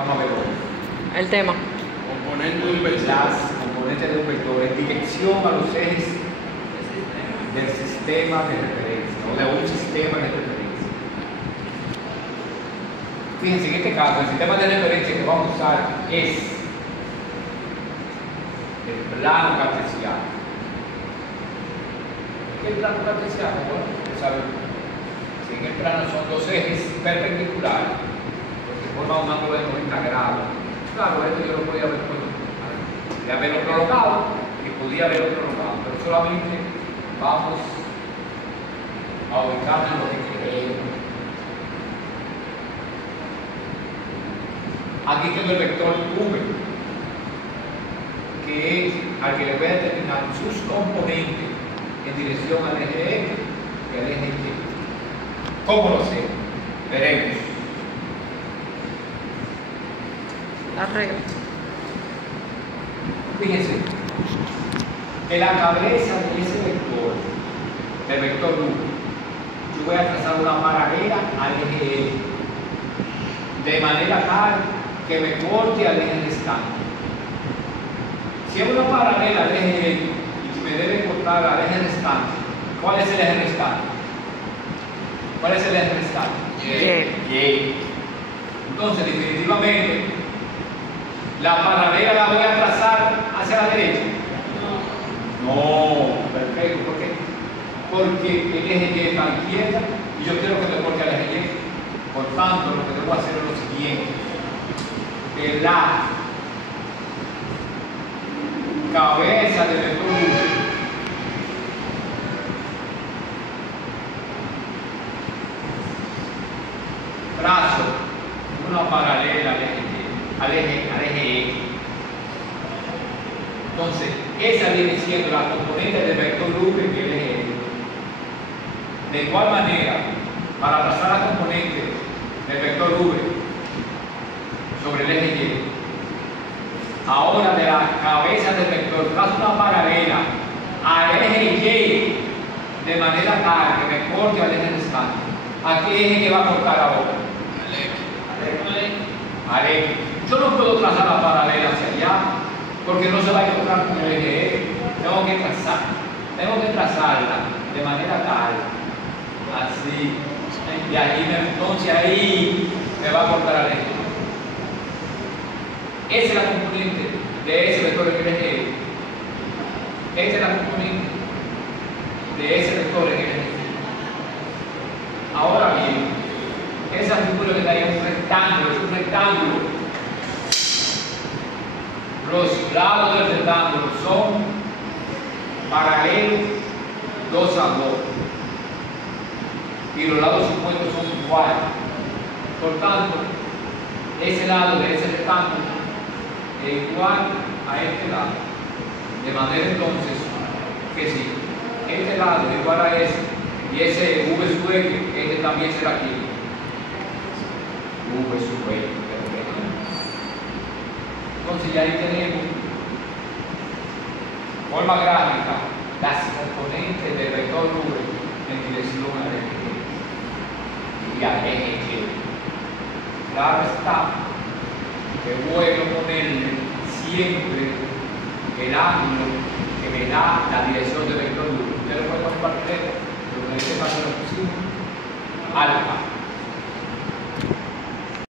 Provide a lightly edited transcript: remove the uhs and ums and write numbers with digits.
Vamos a ver hoy. El tema. Componentes de un vector. Las componentes de un vector en dirección a los ejes del sistema de referencia o de un sistema de referencia. Fíjense, en este caso, el sistema de referencia que vamos a usar es el plano cartesiano. ¿Qué es el plano cartesiano? Bueno, ya sabemos. Si en el plano son dos ejes perpendiculares, porque forman un ángulo de 90 grados. Claro, esto yo lo podía haber puesto, podía haberlo prolongado y podía haberlo prolongado, pero solamente vamos a ubicarnos en lo que queremos. Aquí tengo el vector V, que es al que le voy a determinar sus componentes en dirección al eje X y al eje Y. ¿Cómo lo sé? Veremos. La regla. Fíjense que la cabeza de ese vector, del vector U, yo voy a trazar una paralela al eje X, de manera tal que me corte al eje restante. Si es una paralela al eje X y que me debe cortar al eje restante, ¿cuál es el eje restante? ¿Cuál es el eje restante? Y. Entonces, definitivamente, la paralela la voy a trazar hacia la derecha. No, perfecto. ¿Por qué? Porque el eje Y está a la izquierda y yo quiero que me corte al eje Y. Por tanto, lo que debo hacer es lo siguiente: que la cabeza del vector U trazo una paralela al eje X. Entonces, esa viene siendo la componente del vector U que es el eje X. De igual manera, para trazar la componente del vector V sobre el eje Y, ahora de la cabeza del vector trazo una paralela al eje Y de manera tal que me corte al eje restante. ¿A qué eje que va a cortar ahora? Al X. Yo no puedo trazar la paralela hacia allá porque no se va a encontrar con el eje X. Tengo que trazarla de manera tal, así, y ahí entonces ahí me va a cortar al eje. Esa es la componente de ese vector en el eje X. Esta es la componente de ese vector en el eje X. Ahora bien, esa figura que daría un rectángulo, es un rectángulo. Los lados del rectángulo son paralelos 2 a 2 y los lados opuestos son iguales. Por tanto, ese lado de ese rectángulo es igual a este lado. De manera entonces que si este lado es igual a ese y ese V sub X, este también será aquí. V sub X. Entonces ya ahí tenemos forma gráfica las componentes del vector V en dirección al eje X y al eje Y. Claro está que es bueno ponerle siempre el ángulo que me da la dirección del vector V. Usted lo puede poner para pero en este caso lo pusimos alfa.